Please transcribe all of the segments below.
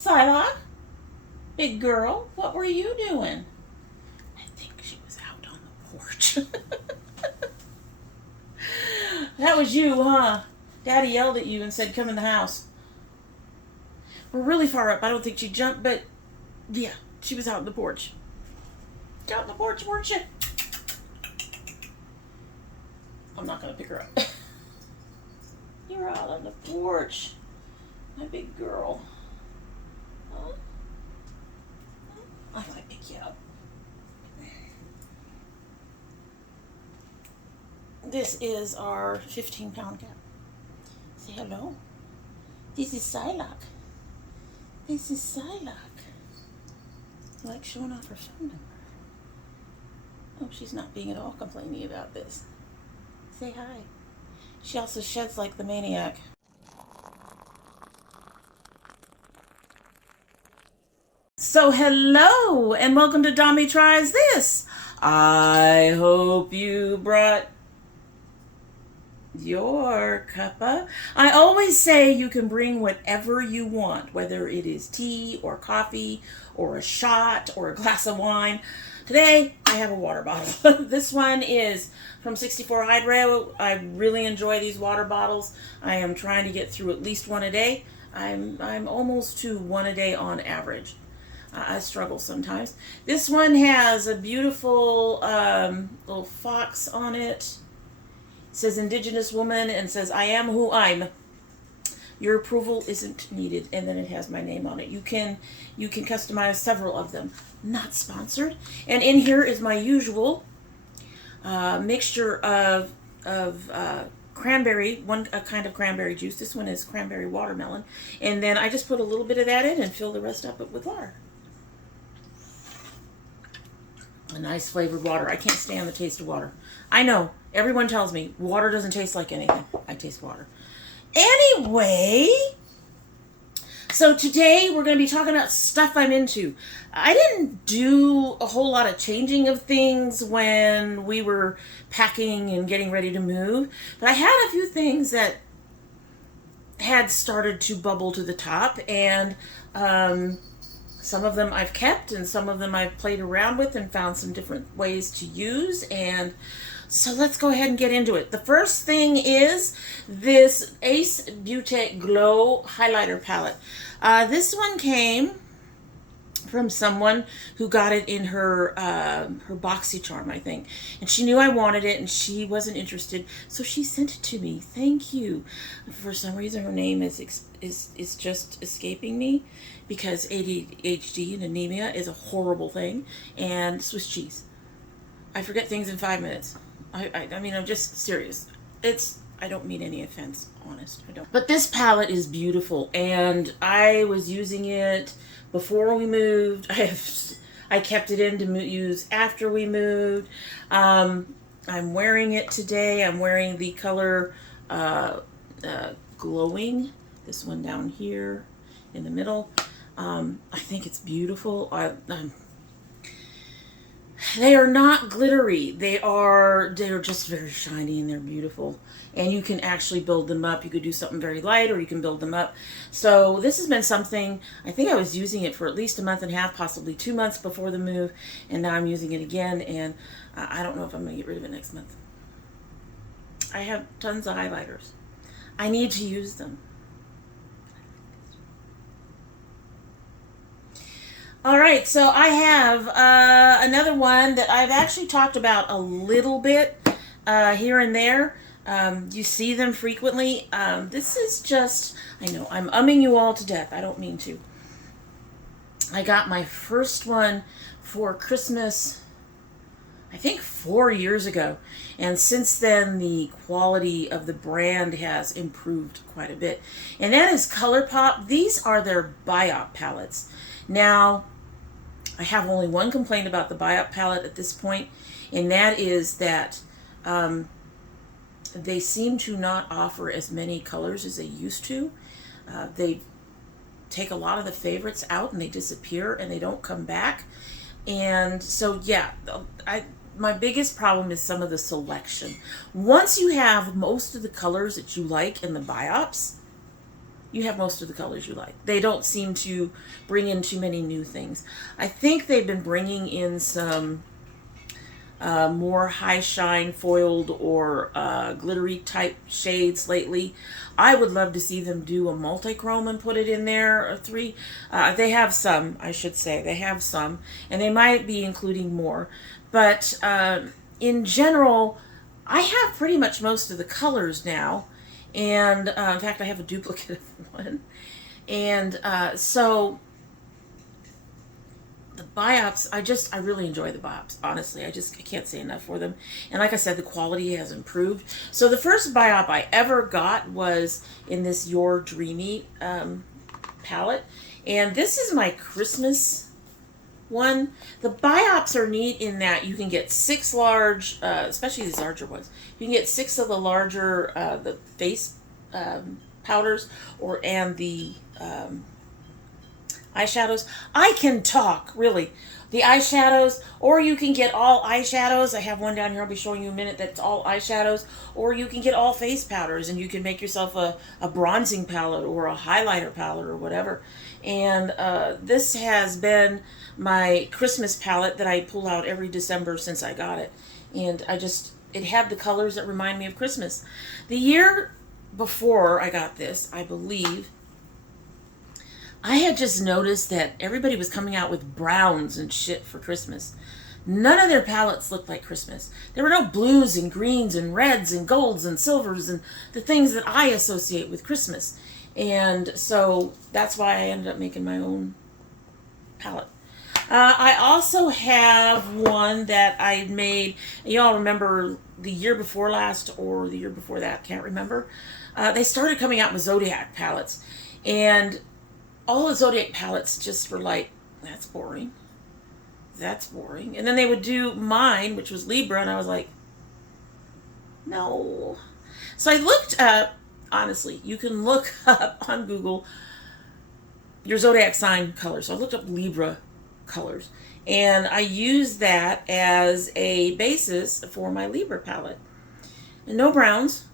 Psylocke, big girl, what were you doing? I think she was out on the porch. That was you, huh? Daddy yelled at you and said, come in the house. We're really far up. I don't think she jumped, but yeah, she was out on the porch. Out on the porch, weren't you? I'm not going to pick her up. You're out on the porch, my big girl. Huh? I might pick you up. This is our 15-pound cat. Say hello. This is Psylocke. This is Psylocke. You like showing off her phone number? Oh, she's not being at all complaining about this. Say hi. She also sheds like the maniac. So hello and welcome to domytriesthis. I hope you brought your cuppa. I always say you can bring whatever you want, whether it is tea or coffee or a shot or a glass of wine. Today I have a water bottle. This one is from 64 Hydro. I really enjoy these water bottles. I am trying to get through at least one a day. I'm almost to one a day on average. I struggle sometimes. This one has a beautiful little fox on it. It says Indigenous woman and says I am who I'm. Your approval isn't needed, and then it has my name on it. You can customize several of them. Not sponsored. And in here is my usual mixture of cranberry, a kind of cranberry juice. This one is cranberry watermelon, and then I just put a little bit of that in and fill the rest up with water. A nice flavored water. I can't stand the taste of water. I know. Everyone tells me water doesn't taste like anything. I taste water. Anyway, so today we're going to be talking about stuff I'm into. I didn't do a whole lot of changing of things when we were packing and getting ready to move, but I had a few things that had started to bubble to the top, and some of them I've kept and some of them I've played around with and found some different ways to use. And so let's go ahead and get into it. The first thing is this Ace Beaute Glow Highlighter Palette. This one came from someone who got it in her BoxyCharm, I think. And she knew I wanted it and she wasn't interested, so she sent it to me. Thank you. For some reason her name is just escaping me, because ADHD and anemia is a horrible thing, and Swiss cheese. I forget things in 5 minutes. I mean, I'm just serious. I don't mean any offense, honest, I don't. But this palette is beautiful, and I was using it before we moved. I kept it in to use after we moved. I'm wearing it today. I'm wearing the color Glowing, this one down here in the middle. I think it's beautiful. They are not glittery. They are just very shiny and they're beautiful. And you can actually build them up. You could do something very light or you can build them up. So this has been something, I think I was using it for at least a month and a half, possibly 2 months before the move. And now I'm using it again, and I don't know if I'm going to get rid of it next month. I have tons of highlighters. I need to use them. All right, so I have another one that I've actually talked about a little bit here and there. You see them frequently. This is just, I know, I'm umming you all to death. I don't mean to. I got my first one for Christmas, I think 4 years ago. And since then, the quality of the brand has improved quite a bit. And that is ColourPop. These are their BYOP palettes. Now, I have only one complaint about the BYOP palette at this point, and that is that they seem to not offer as many colors as they used to. They take a lot of the favorites out and they disappear and they don't come back. And so, yeah, my biggest problem is some of the selection. Once you have most of the colors that you like in the BYOPs, you have most of the colors you like. They don't seem to bring in too many new things. I think they've been bringing in some more high shine foiled or glittery type shades lately. I would love to see them do a multi-chrome and put it in there, or 3. They have some, I should say. They have some, and they might be including more. But in general, I have pretty much most of the colors now. And in fact, I have a duplicate of one. And so the BYOPs, I really enjoy the BYOPs, honestly. I can't say enough for them. And like I said, the quality has improved. So the first BYOP I ever got was in this Your Dreamy palette. And this is my Christmas one. The BYOPs are neat in that you can get 6 large, especially these larger ones. You can get 6 of the larger, the face powders, and the eyeshadows. I can talk, really. The eyeshadows, or you can get all eyeshadows. I have one down here I'll be showing you in a minute that's all eyeshadows. Or you can get all face powders, and you can make yourself a bronzing palette or a highlighter palette or whatever. And this has been my Christmas palette that I pull out every December since I got it. And it had the colors that remind me of Christmas. The year before I got this, I believe, I had just noticed that everybody was coming out with browns and shit for Christmas. None of their palettes looked like Christmas. There were no blues and greens and reds and golds and silvers and the things that I associate with Christmas. And so that's why I ended up making my own palette. I also have one that I made, y'all remember the year before last or the year before that, can't remember. They started coming out with Zodiac palettes. And all the Zodiac palettes just were like, that's boring. That's boring. And then they would do mine, which was Libra, and I was like, no. So I looked up, honestly, you can look up on Google your Zodiac sign colors. So I looked up Libra colors, and I used that as a basis for my Libra palette. And no browns,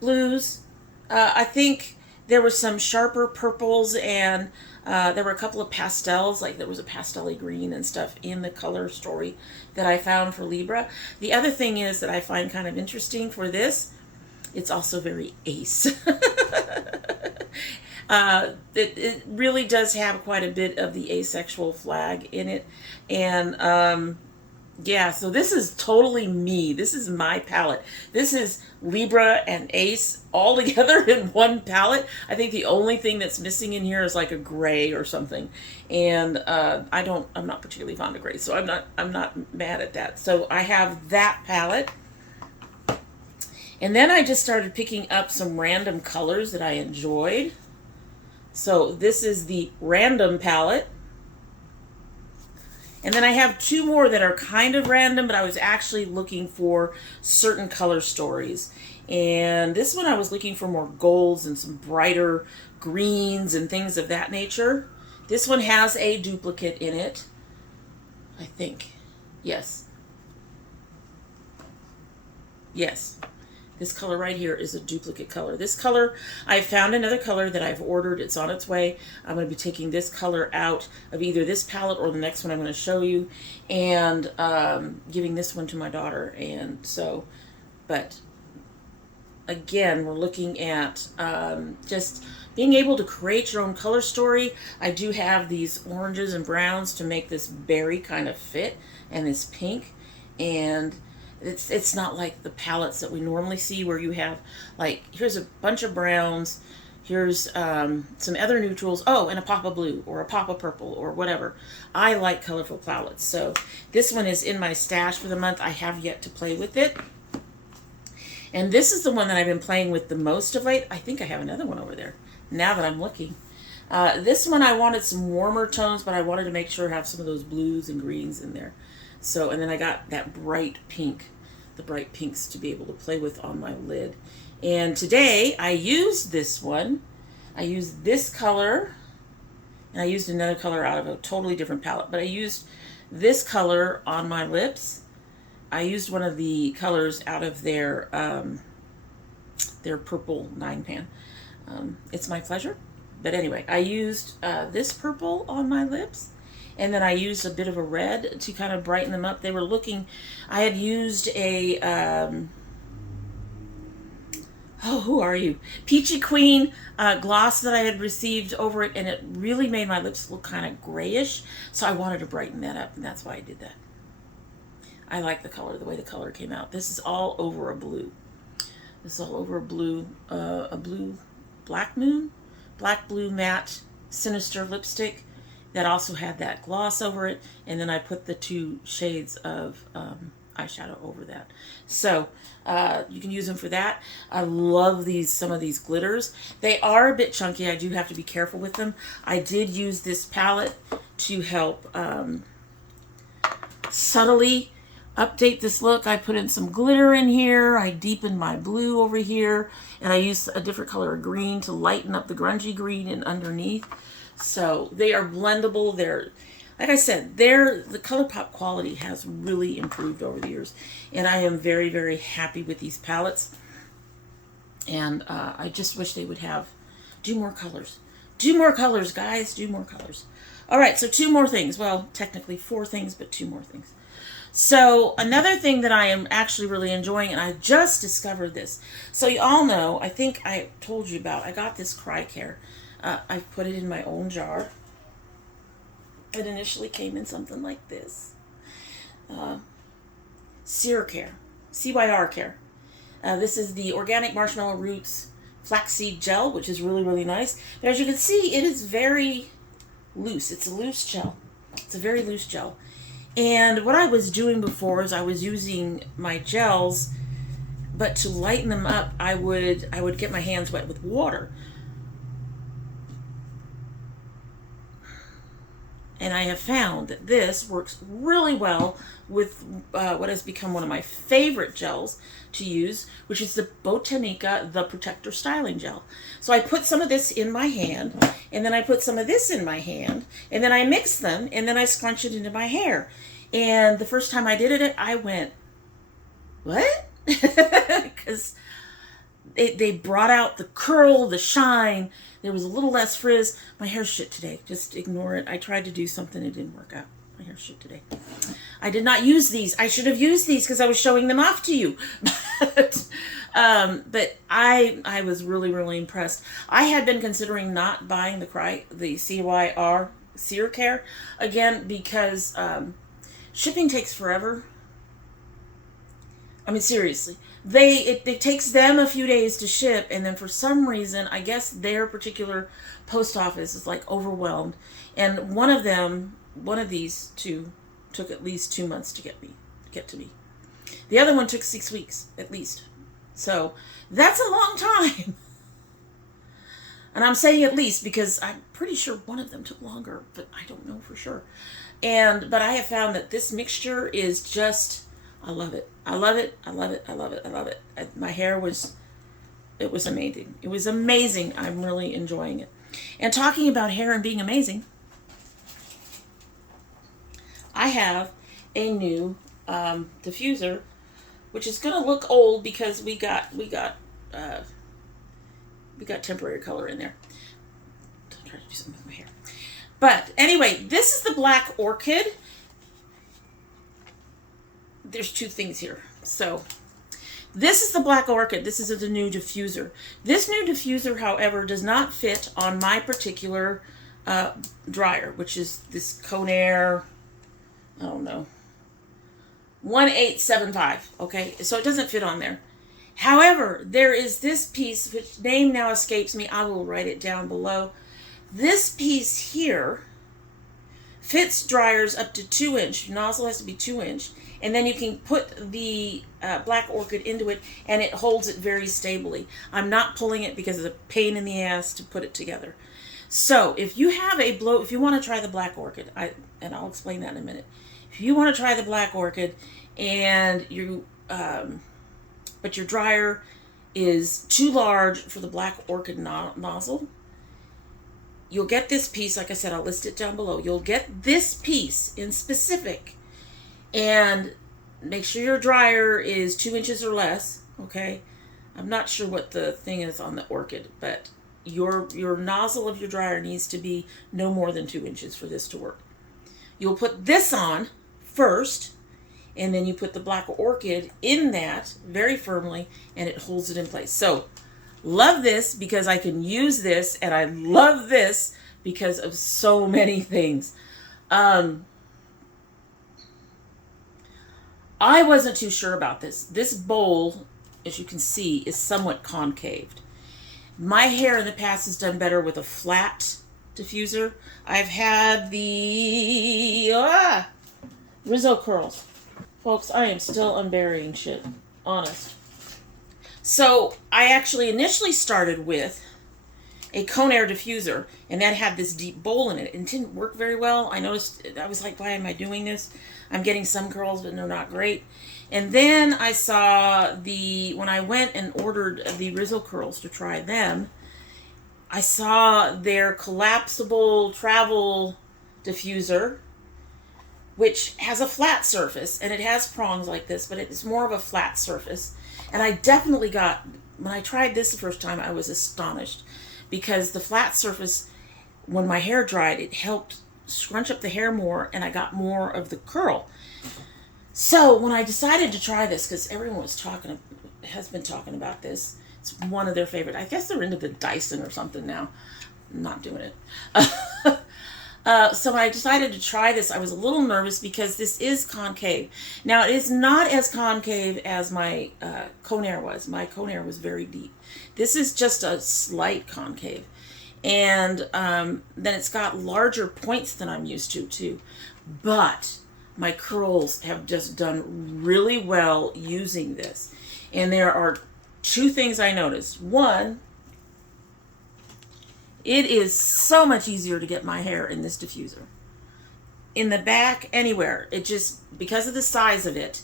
blues, I think there were some sharper purples, and there were a couple of pastels, like there was a pastel-y green and stuff in the color story that I found for Libra. The other thing is that I find kind of interesting for this, it's also very ace. It really does have quite a bit of the asexual flag in it. And yeah, so this is totally me. This is my palette. This is Libra and Ace all together in one palette. I think the only thing that's missing in here is like a gray or something. And I'm not particularly fond of gray, so I'm not mad at that. So I have that palette. And then I just started picking up some random colors that I enjoyed. So this is the Random palette. And then I have 2 more that are kind of random, but I was actually looking for certain color stories. And this one I was looking for more golds and some brighter greens and things of that nature. This one has a duplicate in it, I think. Yes. Yes. This color right here is a duplicate color. This color, I found another color that I've ordered. It's on its way. I'm going to be taking this color out of either this palette or the next one I'm going to show you, and giving this one to my daughter. And so, but again, we're looking at just being able to create your own color story. I do have these oranges and browns to make this berry kind of fit, and this pink, and it's not like the palettes that we normally see where you have, like, here's a bunch of browns, here's some other neutrals, oh, and a pop of blue or a pop of purple or whatever. I like colorful palettes. So this one is in my stash for the month. I have yet to play with it. And this is the one that I've been playing with the most of late. I think I have another one over there now that I'm looking. This one I wanted some warmer tones, but I wanted to make sure I have some of those blues and greens in there. So, and then I got that bright pink, the bright pinks to be able to play with on my lid. And today I used this one. I used this color, and I used another color out of a totally different palette, but I used this color on my lips. I used one of the colors out of their purple 9 pan. It's my pleasure. But anyway, I used this purple on my lips, and then I used a bit of a red to kind of brighten them up. They were looking, I had used a, oh, who are you? Peachy Queen gloss that I had received over it, and it really made my lips look kind of grayish, so I wanted to brighten that up, and that's why I did that. I like the color, the way the color came out. This is all over a blue. This is all over a blue Black Moon, black blue matte Sinister lipstick that also had that gloss over it, and then I put the 2 shades of eyeshadow over that. So you can use them for that. I love some of these glitters. They are a bit chunky. I do have to be careful with them. I did use this palette to help subtly update this look. I put in some glitter in here. I deepened my blue over here, and I used a different color of green to lighten up the grungy green and underneath. So they are blendable. They're, like I said, the ColourPop quality has really improved over the years, and I am very, very happy with these palettes. And I just wish they would do more colors. Do more colors, guys. Do more colors. All right, so 2 more things. Well, technically 4 things, but 2 more things. So another thing that I am actually really enjoying, and I just discovered this. So you all know, I think I told you about, I got this Cry Care. I put it in my own jar. It initially came in something like this. Cyr Care. CYR Care. This is the Organic Marshmallow Roots Flaxseed Gel, which is really, really nice. But as you can see, it is very loose. It's a loose gel. It's a very loose gel. And what I was doing before is I was using my gels, but to lighten them up, I would get my hands wet with water. And I have found that this works really well with what has become one of my favorite gels to use, which is the Botanica The Protector Styling Gel. So I put some of this in my hand, and then I put some of this in my hand, and then I mix them, and then I scrunch it into my hair. And the first time I did it, I went, what? Because they brought out the curl, the shine. There was a little less frizz. My hair's shit today. Just ignore it. I tried to do something. It didn't work out. My hair's shit today. I did not use these. I should have used these because I was showing them off to you. But I was really, really impressed. I had been considering not buying the CYR Cyr Care again because shipping takes forever. I mean, seriously. It takes them a few days to ship, and then for some reason, I guess their particular post office is like overwhelmed. And one of these 2 took at least 2 months to get to me. The other one took 6 weeks at least. So that's a long time. And I'm saying at least because I'm pretty sure one of them took longer, but I don't know for sure. But I have found that this mixture is just, I love it. I love it. I love it. I love it. I love it. My hair was amazing. It was amazing. I'm really enjoying it. And talking about hair and being amazing, I have a new diffuser, which is going to look old because we got temporary color in there. I'll try to do something with my hair. But anyway, this is the Black Orchid. There's 2 things here. So this is the Black Orchid. This is the new diffuser. This new diffuser, however, does not fit on my particular dryer, which is this Conair, I don't know, 1875. Okay, so it doesn't fit on there. However, there is this piece, which name now escapes me. I will write it down below. This piece here fits dryers up to 2 inch. Nozzle has to be 2 inch. And then you can put the Black Orchid into it, and it holds it very stably. I'm not pulling it because it's a pain in the ass to put it together. So if you have if you want to try the Black Orchid, and I'll explain that in a minute. If you want to try the Black Orchid, and but your dryer is too large for the Black Orchid nozzle, you'll get this piece. Like I said, I'll list it down below. You'll get this piece in specific. And make sure your dryer is 2 inches or less, okay? I'm not sure what the thing is on the Orchid, but your nozzle of your dryer needs to be no more than 2 inches for this to work. You'll put this on first, and then you put the Black Orchid in that very firmly, and it holds it in place. So, love this because I can use this, and I love this because of so many things. I wasn't too sure about this. This bowl, as you can see, is somewhat concaved. My hair in the past has done better with a flat diffuser. I've had the Rizzo curls. Folks, I am still unburying shit. Honest. So, I actually initially started with a Conair diffuser, and that had this deep bowl in it. It didn't work very well. I noticed, I was like, why am I doing this? I'm getting some curls, but they're not great. And then I saw when I went and ordered the Rizzo curls to try them, I saw their collapsible travel diffuser, which has a flat surface, and it has prongs like this, but it's more of a flat surface. And I definitely when I tried this the first time, I was astonished, because the flat surface, when my hair dried, it helped scrunch up the hair more, and I got more of the curl. So when I decided to try this, because everyone has been talking about this, it's one of their favorite. I guess they're into the Dyson or something now. I'm not doing it. So when I decided to try this, I was a little nervous because this is concave. Now, it is not as concave as my Conair was. My Conair was very deep. This is just a slight concave. And then it's got larger points than I'm used to, too. But my curls have just done really well using this. And there are 2 things I noticed. One, it is so much easier to get my hair in this diffuser. In the back, anywhere. It just, because of the size of it,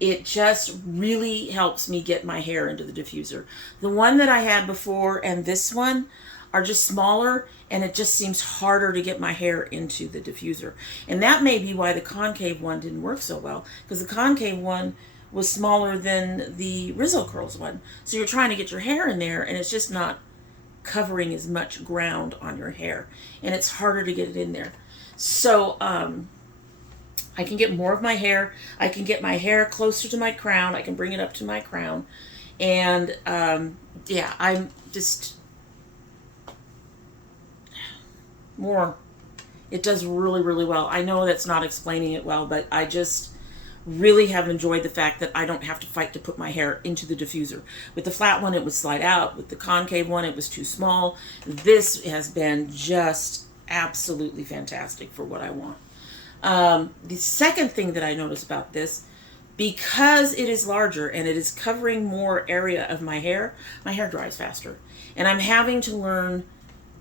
it just really helps me get my hair into the diffuser. The one that I had before and this one are just smaller, and it just seems harder to get my hair into the diffuser. And that may be why the concave one didn't work so well, because the concave one was smaller than the Rizzo curls one. So you're trying to get your hair in there, and it's just not covering as much ground on your hair, and it's harder to get it in there. So I can get more of my hair. I can get my hair closer to my crown. I can bring it up to my crown. And yeah, I'm just more. It does really, really well. I know that's not explaining it well, but I just really have enjoyed the fact that I don't have to fight to put my hair into the diffuser. With the flat one, it would slide out. With the concave one, it was too small. This has been just absolutely fantastic for what I want. The second thing that I noticed about this, because it is larger and it is covering more area of my hair dries faster. And I'm having to learn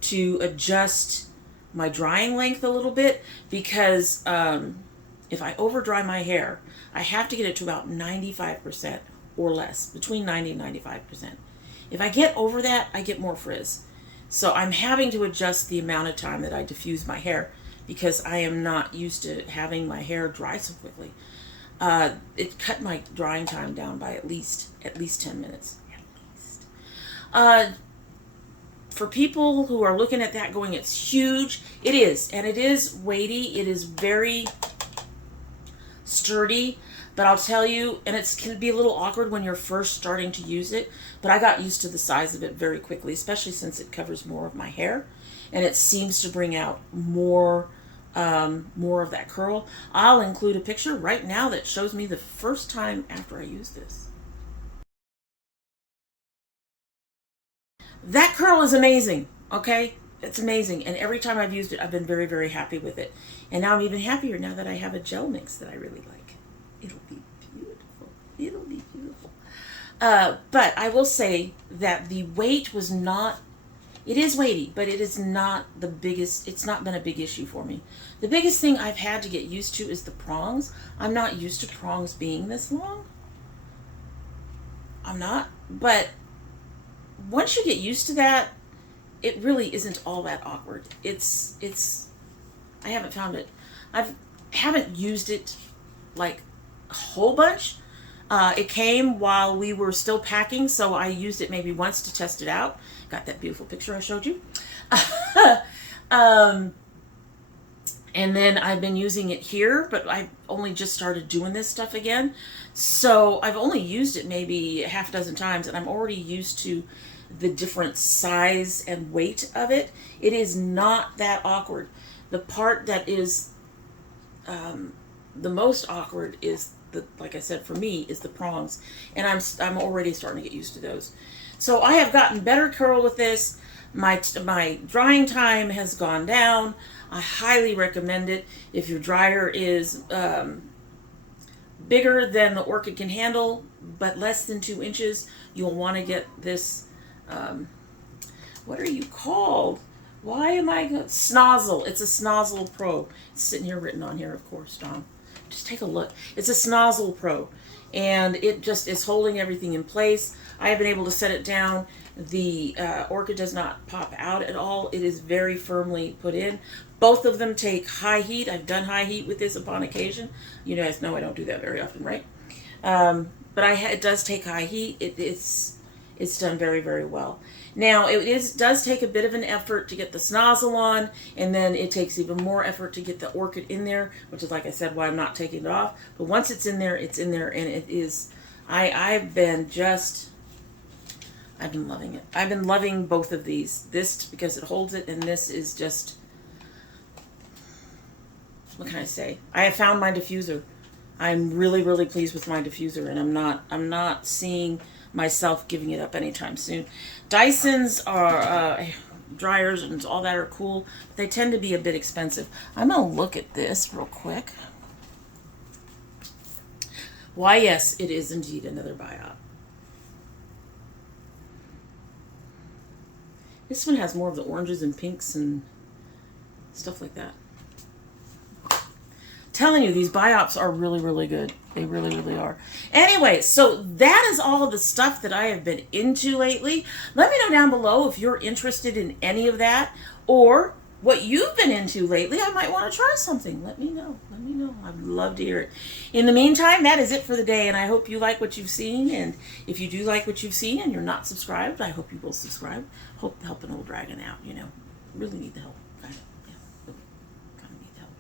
to adjust my drying length a little bit, because if I over dry my hair, I have to get it to about 95% or less, between 90 and 95%. If I get over that, I get more frizz. So I'm having to adjust the amount of time that I diffuse my hair, because I am not used to having my hair dry so quickly. It cut my drying time down by at least 10 minutes. At least. For people who are looking at that going, it's huge. It is, and it is weighty. It is very sturdy, but I'll tell you, and it can be a little awkward when you're first starting to use it, but I got used to the size of it very quickly, especially since it covers more of my hair, and it seems to bring out more of that curl. I'll include a picture right now that shows me the first time after I used this. That curl is amazing, okay? It's amazing, and every time I've used it, I've been very, very happy with it. And now I'm even happier now that I have a gel mix that I really like. It'll be beautiful. It'll be beautiful. But I will say that the weight was not, it is weighty, but it is not the biggest, it's not been a big issue for me. The biggest thing I've had to get used to is the prongs. I'm not used to prongs being this long. I'm not, but once you get used to that, it really isn't all that awkward. I haven't found it. I haven't used it like a whole bunch, It came while we were still packing, so I used it maybe once to test it out. Got that beautiful picture I showed you. And then I've been using it here, but I only just started doing this stuff again. So I've only used it maybe half a dozen times, and I'm already used to the different size and weight of it. It is not that awkward. The part that is the most awkward is like I said, for me, is the prongs. And I'm already starting to get used to those. So I have gotten better curl with this. My drying time has gone down. I highly recommend it. If your dryer is bigger than the orchid can handle, but less than 2 inches, you'll want to get this, what are you called? Why am I, Snozzle. It's a Snozzle Pro. It's sitting here written on here, of course, Don. Just take a look. It's a Snozzle Pro, and it just is holding everything in place. I have been able to set it down. The orchid does not pop out at all. It is very firmly put in. Both of them take high heat. I've done high heat with this upon occasion. You guys know I don't do that very often, right? But it does take high heat. It's done very, very well. Now, it does take a bit of an effort to get the snozzle on, and then it takes even more effort to get the orchid in there, which is, like I said, why I'm not taking it off. But once it's in there, and it is, I've been loving it. I've been loving both of these. This, because it holds it, and this is just, what can I say? I have found my diffuser. I'm really, really pleased with my diffuser, and I'm not seeing myself giving it up anytime soon. Dyson's are dryers and all that are cool, but they tend to be a bit expensive. I'm gonna look at this real quick. Why, yes, it is indeed another BYOP. This one has more of the oranges and pinks and stuff like that. Telling you, these BYOPs are really, really good. They really, really are. Anyway, so that is all the stuff that I have been into lately. Let me know down below if you're interested in any of that, or what you've been into lately. I might want to try something. Let me know. Let me know. I'd love to hear it. In the meantime, that is it for the day, and I hope you like what you've seen. And if you do like what you've seen and you're not subscribed, I hope you will subscribe. Hope to help an old dragon out, you know. Really need the help. Kind of, yeah, really kind of need the help.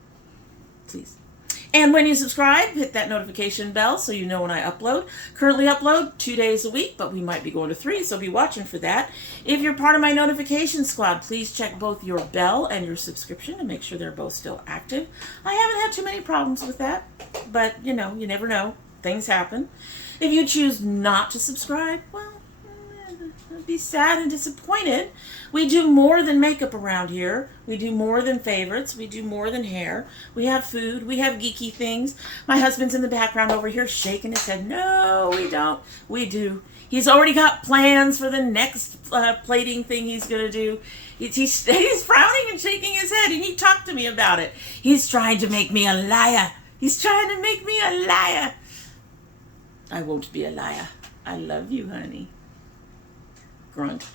Please. And when you subscribe, hit that notification bell so you know when I upload. Currently upload 2 days a week, but we might be going to 3, so be watching for that. If you're part of my notification squad, please check both your bell and your subscription to make sure they're both still active. I haven't had too many problems with that, but you know, you never know. Things happen. If you choose not to subscribe, well, be sad and disappointed. We do more than makeup around here. We do more than favorites. We do more than hair. We have food. We have geeky things. My husband's in the background over here shaking his head. No, we don't. We do. He's already got plans for the next plating thing he's going to do. He's frowning and shaking his head, and he talked to me about it. He's trying to make me a liar. He's trying to make me a liar. I won't be a liar. I love you, honey. Grunt.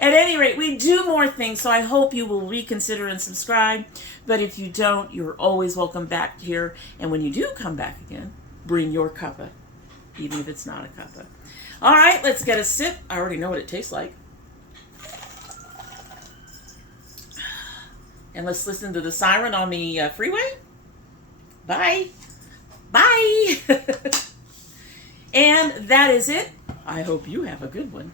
At any rate, we do more things, so I hope you will reconsider and subscribe. But if you don't, you're always welcome back here. And when you do come back again, bring your cuppa, even if it's not a cuppa. All right, let's get a sip. I already know what it tastes like. And let's listen to the siren on the freeway. Bye. Bye. And that is it. I hope you have a good one.